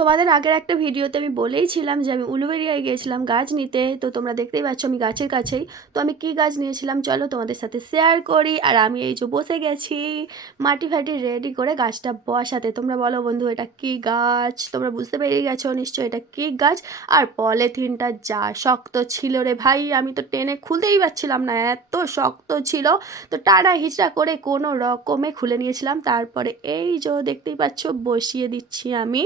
তোমাদের আগের একটা ভিডিওতে আমি বলেইছিলাম যে আমি উলুবেরিয়ায় গিয়েছিলাম গাছ নিতে। তো তোমরা দেখতেই পাচ্ছ আমি গাছের কাছেই। তো আমি কী গাছ নিয়েছিলাম? চলো তোমাদের সাথে শেয়ার করি। আর আমি এই যে বসে গেছি মাটি ফাটি রেডি করে গাছটা বসাতে। তোমরা বলো বন্ধু, এটা কী গাছ? তোমরা বুঝতে পেরে গেছো নিশ্চয়ই এটা কী গাছ? আর পলিথিনটা যা শক্ত ছিল রে ভাই, আমি তো টেনে খুলতেই পারছিলাম না, এত শক্ত ছিল। তো টানা হিচড়া করে কোনো রকমে খুলে নিয়েছিলাম। তারপরে এই যে দেখতেই পাচ্ছ, বসিয়ে দিচ্ছি আমি।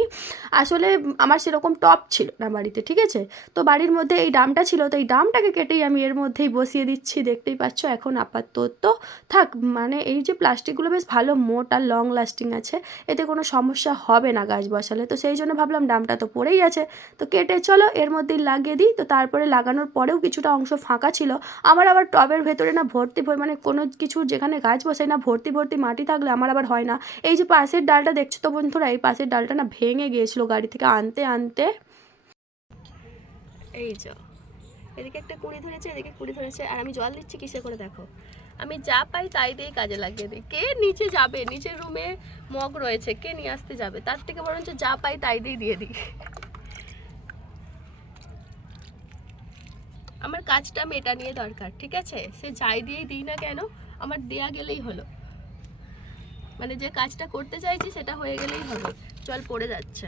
আসলে আমার সেরকম টপ ছিল না বাড়িতে, ঠিক আছে? তো বাড়ির মধ্যে এই ডামটা ছিল, তো এই ডামটাকে কেটেই আমি এর মধ্যেই বসিয়ে দিচ্ছি, দেখতেই পাচ্ছ এখন আপাতত। থাক মানে এই যে প্লাস্টিকগুলো বেশ ভালো, মোটা লং লাস্টিং আছে, এতে কোনো সমস্যা হবে না গাছ বসালে। তো সেই জন্য ভাবলাম ডামটা তো পড়েই আছে। তো কেটে চলো, এর মধ্যেই লাগিয়ে দিই। তো তারপরে লাগানোর পরেও কিছুটা অংশ ফাঁকা ছিল। আমার আবার টবের ভেতরে না ভর্তি ভর- মানে কোনো কিছু যেখানে গাছ বসাই না, ভর্তি ভর্তি মাটি থাকলে আমার আবার হয় না। এই যে পাশের ডালটা দেখছ তো বন্ধুরা, এই পাশের ডালটা না ভেঙে গিয়েছিল গাড়ি থেকে আনতে আনতে। এই যে, এদিকে একটা কুড়ি ধরেছে, এদিকে কুড়ি ধরেছে, আর আমি জল দিচ্ছি কিসে করে দেখো। আমি যা পাই তাই দিয়েই কাজে লাগিয়ে দিই। কে নিচে যাবে? নিচের রুমে মগ রয়েছে, কে নিয়ে আসতে যাবে? তার থেকে বরঞ্চ যা পাই তাই দিয়েই দিয়ে দিই। আমার কাজটা মেটা নিয়ে দরকার, ঠিক আছে? সে যাই দিয়েই দিই না কেন, আমার দেয়া গেলেই হলো। মানে যে কাজটা করতে চাইছি সেটা হয়ে গেলেই হবে জল পড়ে যাচ্ছে।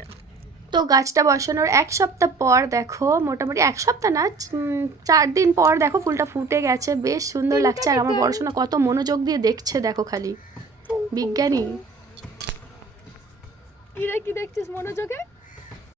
তো গাছটা বসানোর এক সপ্তাহ পর দেখো মোটামুটি এক সপ্তাহ না চার দিন পর দেখো ফুলটা ফুটে গেছে বেশ সুন্দর লাগছে। আর আমার পড়াশোনা কত মনোযোগ দিয়ে দেখছে দেখো খালি। বিজ্ঞানী। এরা কি দেখছিস মনোযোগে?